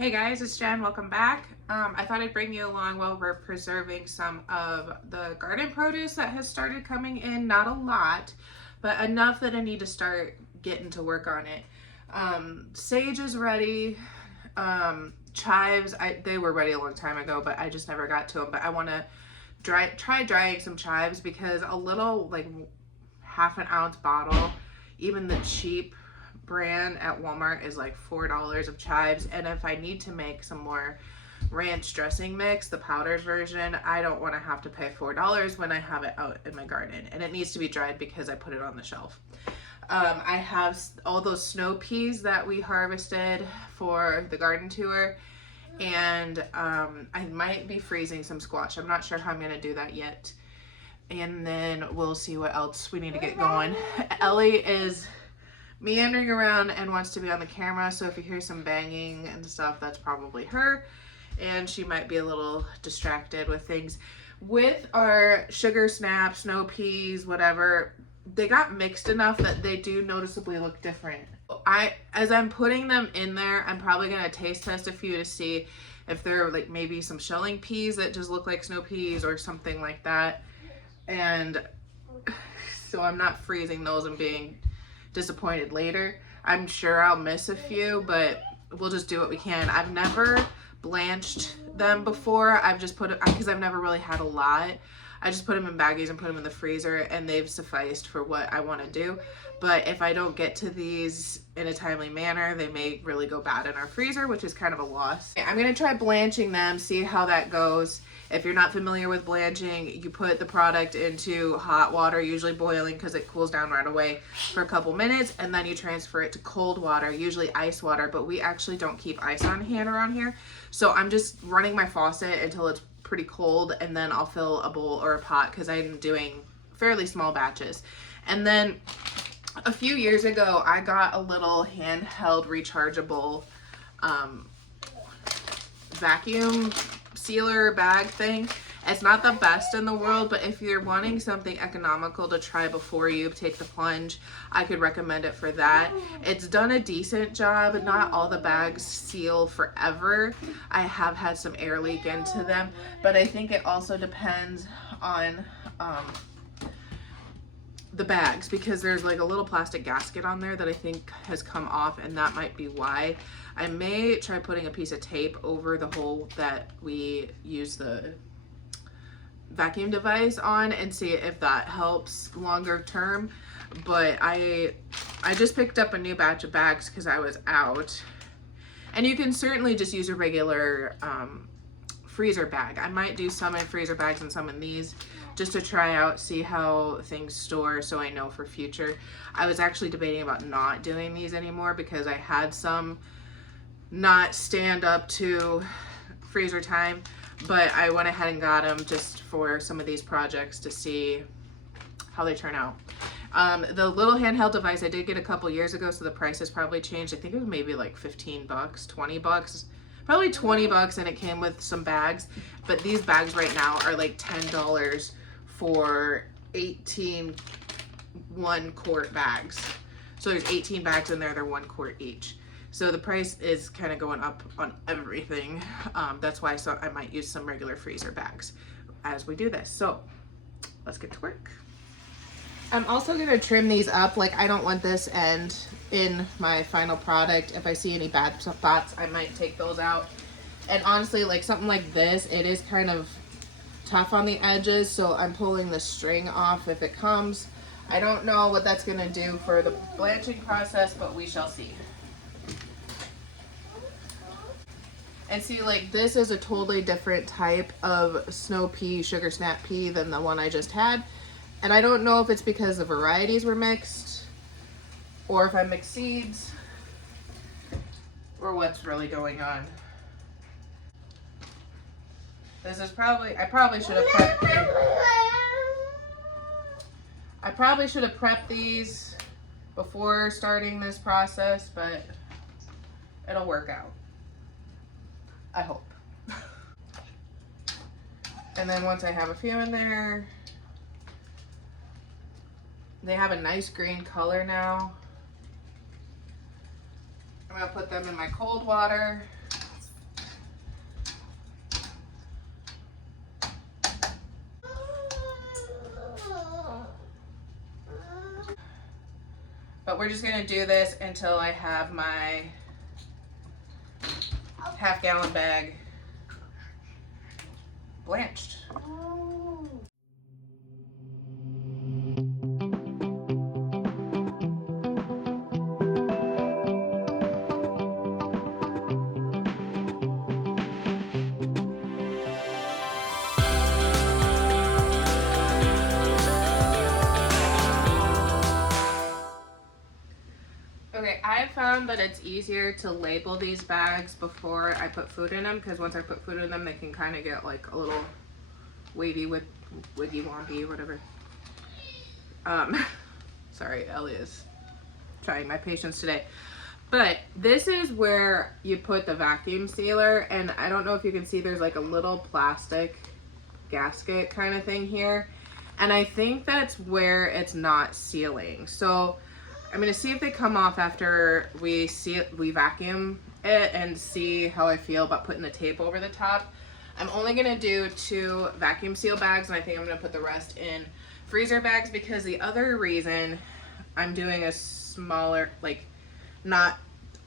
Hey guys, it's Jen. Welcome back. I thought I'd bring you along while we're preserving some of the garden produce that has started coming in. Not a lot, but enough that I need to start getting to work on it. Sage is ready. Chives, they were ready a long time ago, but I just never got to them. But I want to try drying some chives because a little, like half an ounce bottle, even the cheap brand at Walmart is like $4 of chives. And if I need to make some more ranch dressing mix, the powdered version, I don't want to have to pay $4 when I have it out in my garden. And it needs to be dried because I put it on the shelf. I have all those snow peas that we harvested for the garden tour, and I might be freezing some squash. I'm not sure how I'm going to do that yet. And then we'll see what else we need to get going. Ellie is meandering around and wants to be on the camera, so if you hear some banging and stuff, that's probably her, and she might be a little distracted with things. With our sugar snap, snow peas, whatever, they got mixed enough that they do noticeably look different. As I'm putting them in there, I'm probably going to taste test a few to see if they're like maybe some shelling peas that just look like snow peas or something like that. And so I'm not freezing those and being disappointed later. I'm sure I'll miss a few, but we'll just do what we can. I've never blanched them before. I've just put it, because I've never really had a lot, I just put them in baggies and put them in the freezer, and they've sufficed for what I want to do. But if I don't get to these in a timely manner, they may really go bad in our freezer, which is kind of a loss. I'm going to try blanching them, see how that goes. If you're not familiar with blanching, you put the product into hot water, usually boiling because it cools down right away, for a couple minutes, and then you transfer it to cold water, usually ice water, but we actually don't keep ice on hand around here. So I'm just running my faucet until it's pretty cold, and then I'll fill a bowl or a pot because I'm doing fairly small batches. And then a few years ago, I got a little handheld rechargeable vacuum sealer bag thing. It's not the best in the world, but if you're wanting something economical to try before you take the plunge, I could recommend it for that. It's done a decent job. Not all the bags seal forever. I have had some air leak into them, but I think it also depends on the bags, because there's like a little plastic gasket on there that I think has come off, and that might be why. I may try putting a piece of tape over the hole that we use the vacuum device on and see if that helps longer term. But I just picked up a new batch of bags because I was out, and you can certainly just use a regular freezer bag. I might do some in freezer bags and some in these, just to try out, see how things store, so I know for future. I was actually debating about not doing these anymore because I had some not stand up to freezer time, but I went ahead and got them just for some of these projects to see how they turn out. The little handheld device I did get a couple years ago, so the price has probably changed. I think it was maybe like 15 bucks, 20 bucks, probably 20 bucks, and it came with some bags. But these bags right now are like $10 for 18 1-quart bags. So there's 18 bags in there, they're 1 quart each. So the price is kind of going up on everything. That's why I might use some regular freezer bags as we do this. So let's get to work. I'm also going to trim these up. Like, I don't want this end in my final product. If I see any bad spots, I might take those out. And honestly, like something like this, it is kind of tough on the edges, so I'm pulling the string off if it comes. I don't know what that's going to do for the blanching process, but we shall see. And see, like, this is a totally different type of snow pea, sugar snap pea than the one I just had. And I don't know if it's because the varieties were mixed, or if I mixed seeds, or what's really going on. This is probably, I probably should have prepped these before starting this process, but it'll work out. I hope. And then once I have a few in there, they have a nice green color now. I'm gonna put them in my cold water. But we're just gonna do this until I have my half-gallon bag blanched. Okay, I found that it's easier to label these bags before I put food in them, because once I put food in them, they can kind of get like a little wavy with wiggy wompy, whatever. Sorry, Ellie is trying my patience today. But this is where you put the vacuum sealer, and I don't know if you can see, there's like a little plastic gasket kind of thing here, and I think that's where it's not sealing. So I'm gonna see if they come off after we vacuum it, and see how I feel about putting the tape over the top. I'm only gonna do 2 vacuum seal bags, and I think I'm gonna put the rest in freezer bags, because the other reason I'm doing a smaller, like not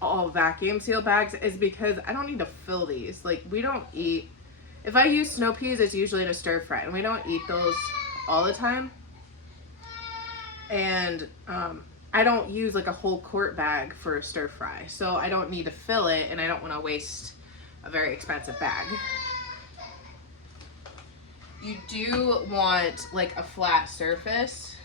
all vacuum seal bags, is because I don't need to fill these. Like, we don't eat, if I use snow peas, it's usually in a stir fry, and we don't eat those all the time. And I don't use like a whole quart bag for a stir fry, so I don't need to fill it, and I don't want to waste a very expensive bag. You do want like a flat surface,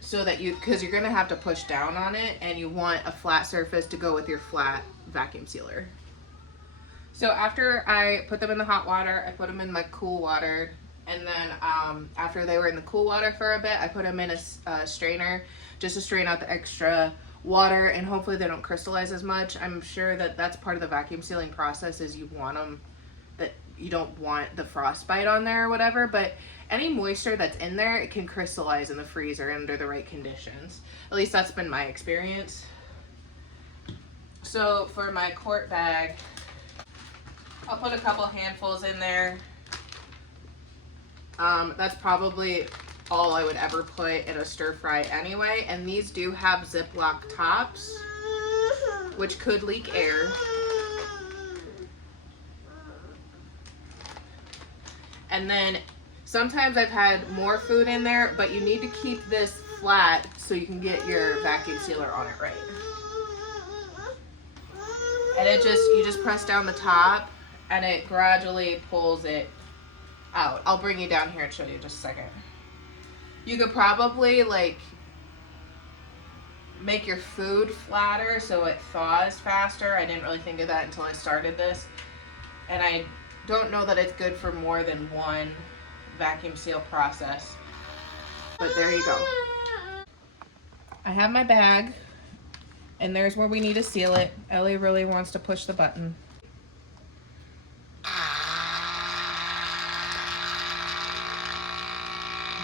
so that because you're gonna have to push down on it, and you want a flat surface to go with your flat vacuum sealer. So after I put them in the hot water, I put them in my cool water, and then after they were in the cool water for a bit, I put them in a strainer just to strain out the extra water, and hopefully they don't crystallize as much. I'm sure that that's part of the vacuum sealing process, is you want them, that you don't want the frostbite on there or whatever, but any moisture that's in there, it can crystallize in the freezer under the right conditions. At least that's been my experience. So for my quart bag, I'll put a couple handfuls in there. That's probably all I would ever put in a stir fry anyway, and these do have Ziploc tops, which could leak air. And then sometimes I've had more food in there, but you need to keep this flat so you can get your vacuum sealer on it right. And you just press down the top, and it gradually pulls it out. I'll bring you down here and show you in just a second. You could probably like make your food flatter so it thaws faster. I didn't really think of that until I started this. And I don't know that it's good for more than one vacuum seal process. But there you go. I have my bag, and there's where we need to seal it. Ellie really wants to push the button.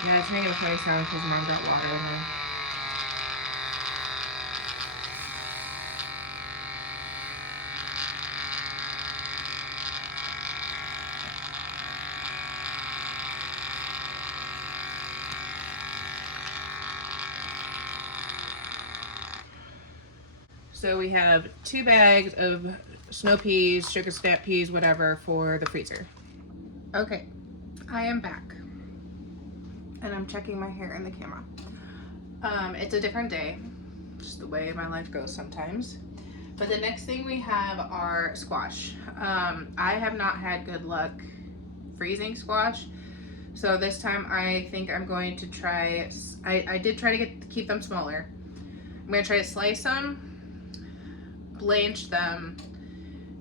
Yeah, it's making a funny sound because Mom got water in there. So we have 2 bags of snow peas, sugar snap peas, whatever, for the freezer. Okay, I am back. And I'm checking my hair in the camera. It's a different day, just the way my life goes sometimes. But the next thing we have are squash. I have not had good luck freezing squash, so this time I think I'm going to try. I did try to keep them smaller. I'm gonna try to slice them, blanch them,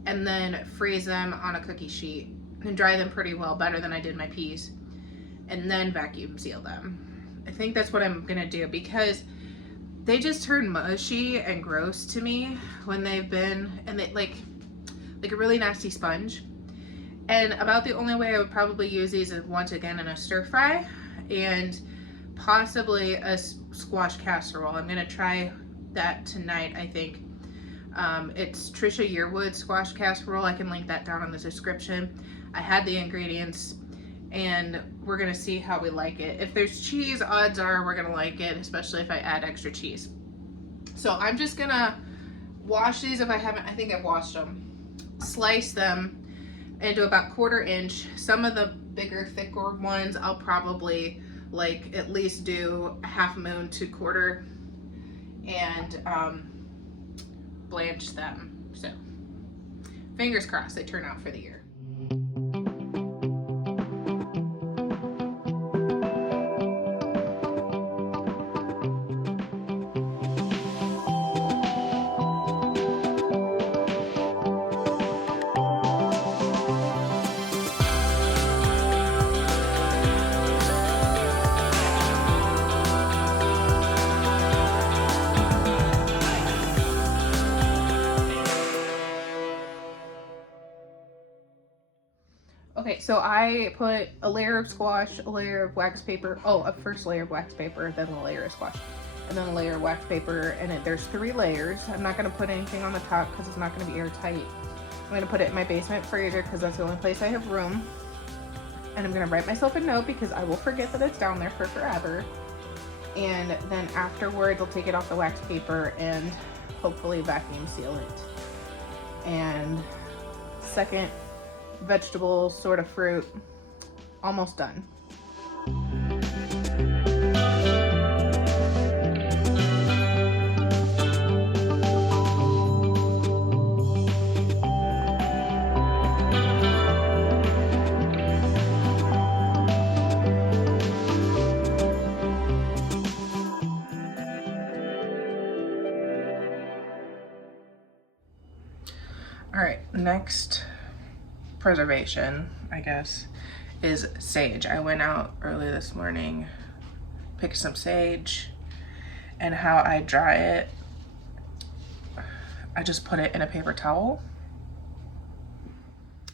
and then freeze them on a cookie sheet and dry them pretty well, better than I did my peas, and then vacuum seal them. I think that's what I'm gonna do, because they just turn mushy and gross to me when they've been, and they like a really nasty sponge. And about the only way I would probably use these is once again in a stir fry, and possibly a squash casserole. I'm gonna try that tonight, I think. It's Trisha Yearwood squash casserole. I can link that down in the description. I had the ingredients, and we're gonna see how we like it. If there's cheese, odds are we're gonna like it, especially if I add extra cheese. So I'm just gonna wash these if I haven't. I think I've washed them. Slice them into about 1/4 inch. Some of the bigger, thicker ones I'll probably like at least do a 1/2 moon to 1/4 and blanch them. So fingers crossed they turn out for the year. Okay, so I put a layer of squash, a layer of wax paper. Oh, a first layer of wax paper, then a layer of squash, and then a layer of wax paper. And there's 3 layers. I'm not gonna put anything on the top because it's not gonna be airtight. I'm gonna put it in my basement freezer because that's the only place I have room. And I'm gonna write myself a note because I will forget that it's down there for forever. And then afterwards, I'll take it off the wax paper and hopefully vacuum seal it. And second vegetable, sort of fruit, almost done. All right, next preservation, I guess, is sage. I went out early this morning, picked some sage, and how I dry it, I just put it in a paper towel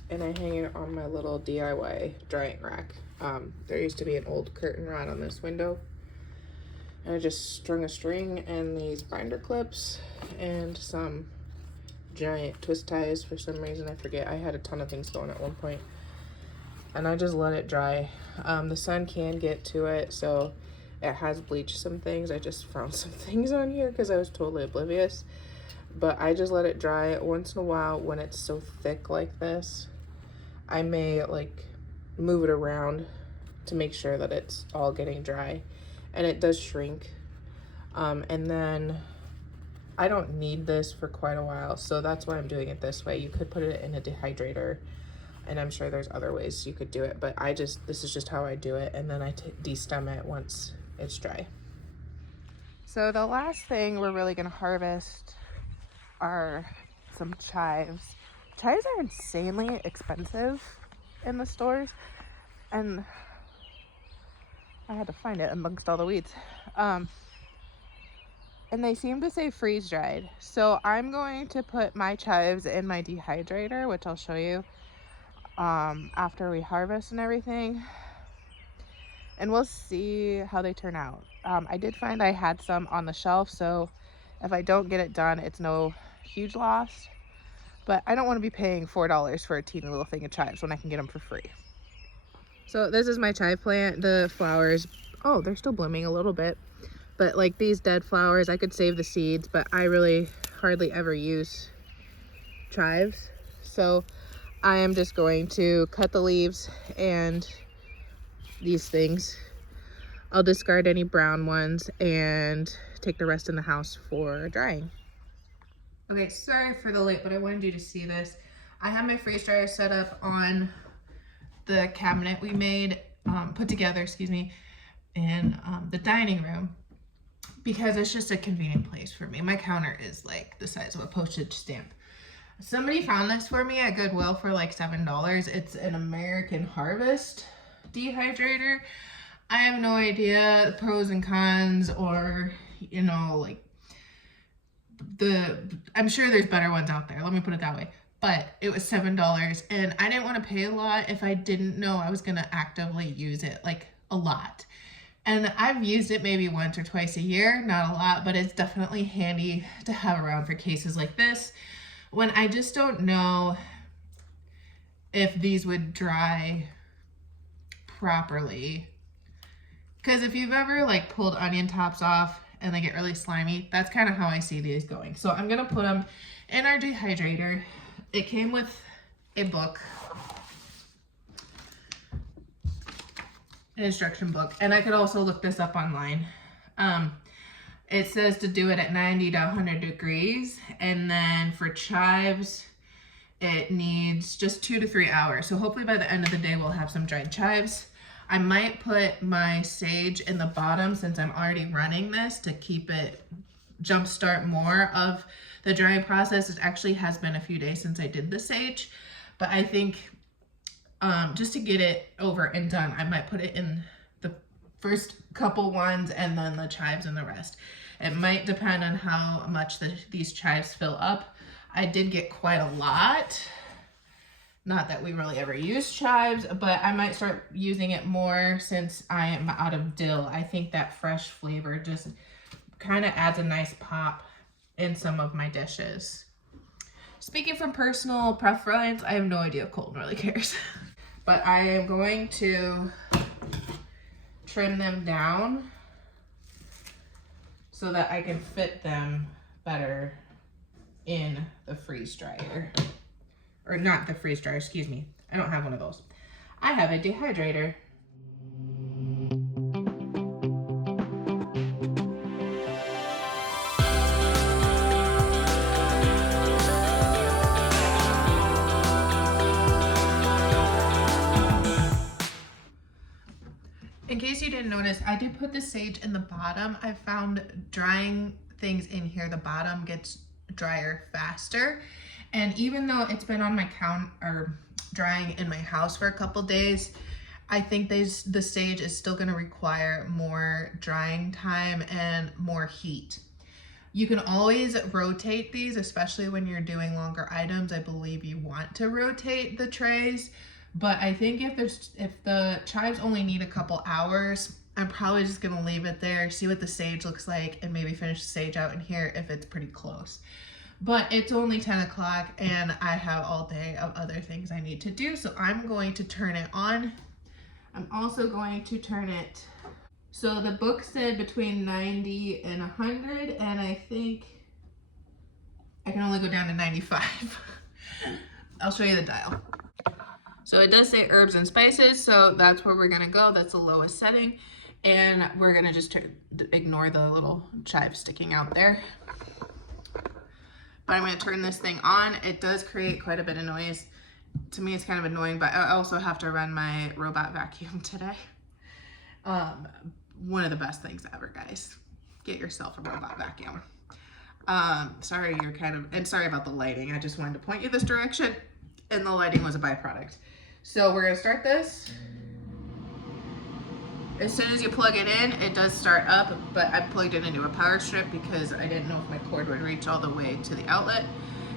and I hang it on my little DIY drying rack. There used to be an old curtain rod on this window, and I just strung a string and these binder clips and some giant twist ties. For some reason, I forget, I had a ton of things going at one point, and I just let it dry. The sun can get to it, so it has bleached some things. I just found some things on here because I was totally oblivious, but I just let it dry. Once in a while, when it's so thick like this, I may like move it around to make sure that it's all getting dry, and it does shrink. And then I don't need this for quite a while, so that's why I'm doing it this way. You could put it in a dehydrator, and I'm sure there's other ways you could do it, but this is just how I do it, and then I de-stem it once it's dry. So the last thing we're really gonna harvest are some chives. Chives are insanely expensive in the stores, and I had to find it amongst all the weeds. And they seem to say freeze dried. So I'm going to put my chives in my dehydrator, which I'll show you after we harvest and everything. And we'll see how they turn out. I did find I had some on the shelf, so if I don't get it done, it's no huge loss. But I don't want to be paying $4 for a teeny little thing of chives when I can get them for free. So this is my chive plant. The flowers, oh, they're still blooming a little bit. But like these dead flowers, I could save the seeds, but I really hardly ever use chives. So I am just going to cut the leaves and these things. I'll discard any brown ones and take the rest in the house for drying. Okay, sorry for the late, but I wanted you to see this. I have my freeze dryer set up on the cabinet we made, put together, excuse me, in the dining room, because it's just a convenient place for me. My counter is like the size of a postage stamp. Somebody found this for me at Goodwill for like $7. It's an American Harvest dehydrator. I have no idea the pros and cons, or, you know, like I'm sure there's better ones out there. Let me put it that way. But it was $7, and I didn't want to pay a lot if I didn't know I was going to actively use it, like a lot. And I've used it maybe once or twice a year, not a lot, but it's definitely handy to have around for cases like this, when I just don't know if these would dry properly. Because if you've ever like pulled onion tops off and they get really slimy. That's kind of how I see these going. So I'm gonna put them in our dehydrator. It came with a book, an instruction book, and I could also look this up online. It says to do it at 90 to 100 degrees, and then for chives, it needs just 2 to 3 hours. So hopefully by the end of the day, we'll have some dried chives. I might put my sage in the bottom since I'm already running this to keep it, jumpstart more of the drying process. It actually has been a few days since I did the sage, but I think just to get it over and done, I might put it in the first couple ones and then the chives and the rest. It might depend on how much these chives fill up. I did get quite a lot. Not that we really ever use chives, but I might start using it more since I am out of dill. I think that fresh flavor just kind of adds a nice pop in some of my dishes. Speaking from personal preference, I have no idea if Colton really cares. But I am going to trim them down so that I can fit them better in the freeze dryer. Or not the freeze dryer, excuse me. I don't have one of those. I have a dehydrator. In case you didn't notice, I did put the sage in the bottom. I found drying things in here, the bottom gets drier faster. And even though it's been on my counter drying in my house for a couple days, I think the sage is still going to require more drying time and more heat. You can always rotate these, especially when you're doing longer items. I believe you want to rotate the trays, but I think if the chives only need a couple hours, I'm probably just going to leave it there, see what the sage looks like, and maybe finish the sage out in here if it's pretty close. But it's only 10 o'clock and I have all day of other things I need to do. So I'm going to turn it on. I'm also going to turn it. So the book said between 90 and 100, and I think I can only go down to 95. I'll show you the dial. So it does say herbs and spices. So that's where we're gonna go. That's the lowest setting. And we're gonna just ignore the little chive sticking out there. But I'm going to turn this thing on. It does create quite a bit of noise. To me, it's kind of annoying, but I also have to run my robot vacuum today. One of the best things ever, guys. Get yourself a robot vacuum. Sorry, sorry about the lighting. I just wanted to point you this direction, and the lighting was a byproduct. So we're going to start this. As soon as you plug it in, it does start up, but I plugged it into a power strip because I didn't know if my cord would reach all the way to the outlet,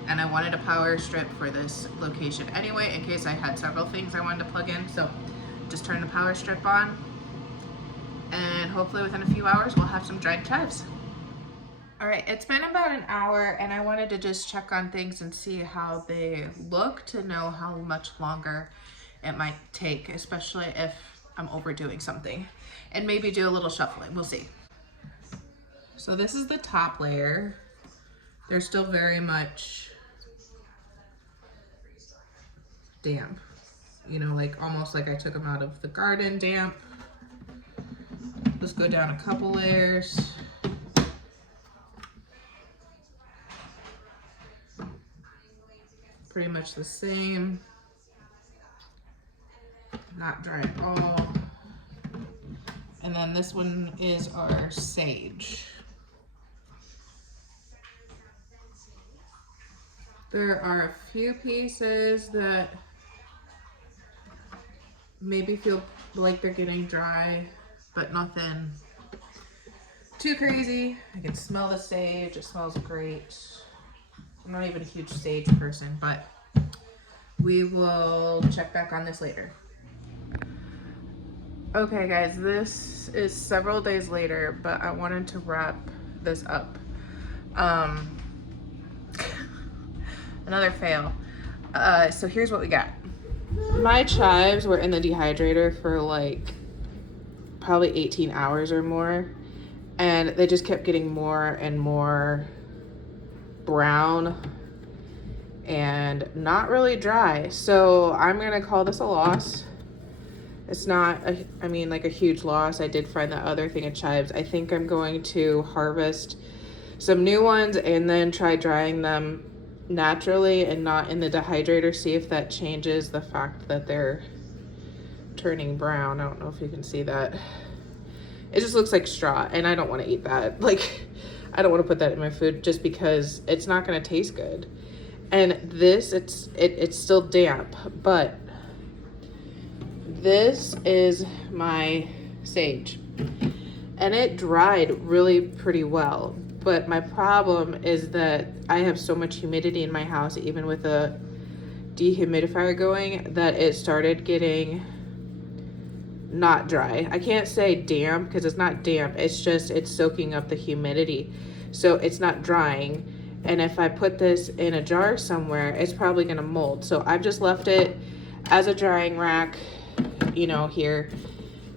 and I wanted a power strip for this location anyway in case I had several things I wanted to plug in. So just turn the power strip on, and hopefully within a few hours we'll have some dried chives. All right, it's been about an hour, and I wanted to just check on things and see how they look to know how much longer it might take, especially if I'm overdoing something, and maybe do a little shuffling. We'll see. So this is the top layer. They're still very much damp, you know, like almost like I took them out of the garden damp. Let's go down a couple layers. Pretty much the same. Not dry at all. And then this one is our sage. There are a few pieces that maybe feel like they're getting dry, but nothing too crazy. I can smell the sage. It smells great. I'm not even a huge sage person, but we will check back on this later. Okay guys, this is several days later, but I wanted to wrap this up. Another fail. So here's what we got. My chives were in the dehydrator for like probably 18 hours or more, and they just kept getting more and more brown and not really dry. So I'm gonna call this a loss. It's not, I mean, like a huge loss. I did find that other thing of chives. I think I'm going to harvest some new ones and then try drying them naturally and not in the dehydrator. See if that changes the fact that they're turning brown. I don't know if you can see that. It just looks like straw, and I don't want to eat that. Like, I don't want to put that in my food just because it's not going to taste good. And this, it's still damp, but this is my sage, and it dried really pretty well. But my problem is that I have so much humidity in my house, even with a dehumidifier going, that it started getting not dry. I can't say damp because it's not damp. It's just, it's soaking up the humidity. So it's not drying. And if I put this in a jar somewhere, it's probably gonna mold. So I've just left it as a drying rack, you know, here.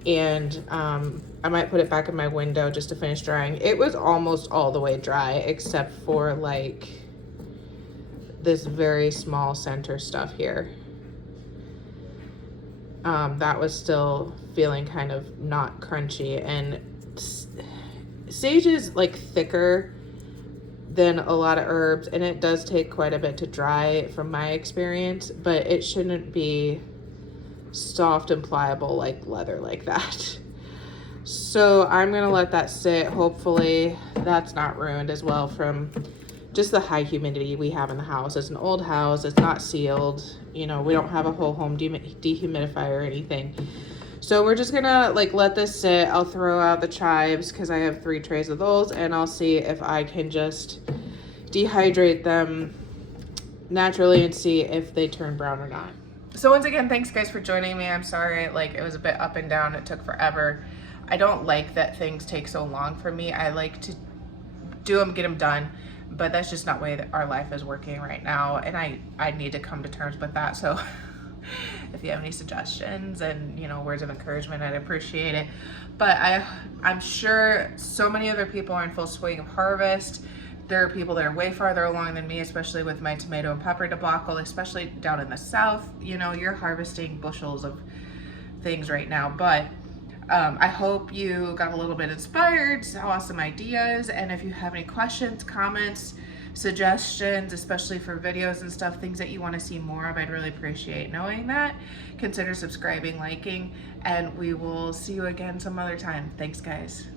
And I might put it back in my window just to finish drying. It was almost all the way dry except for like this very small center stuff here. That was still feeling kind of not crunchy, and sage is like thicker than a lot of herbs, and it does take quite a bit to dry from my experience, but it shouldn't be soft and pliable like leather like that. So I'm gonna let that sit. Hopefully that's not ruined as well from just the high humidity we have in the house. It's an old house, it's not sealed, you know, we don't have a whole home dehumidifier or anything. So we're just gonna like let this sit. I'll throw out the chives because I have 3 trays of those, and I'll see if I can just dehydrate them naturally and see if they turn brown or not. So once again, thanks guys for joining me. I'm sorry, like it was a bit up and down, it took forever. I don't like that things take so long for me. I like to do them, get them done, but that's just not the way that our life is working right now, and I need to come to terms with that. So if you have any suggestions and, you know, words of encouragement, I'd appreciate it. But I'm sure so many other people are in full swing of harvest. There are people that are way farther along than me, especially with my tomato and pepper debacle, especially down in the south. You know, you're harvesting bushels of things right now. But I hope you got a little bit inspired, saw some ideas, and if you have any questions, comments, suggestions, especially for videos and stuff, things that you want to see more of, I'd really appreciate knowing that. Consider subscribing, liking, and we will see you again some other time. Thanks, guys.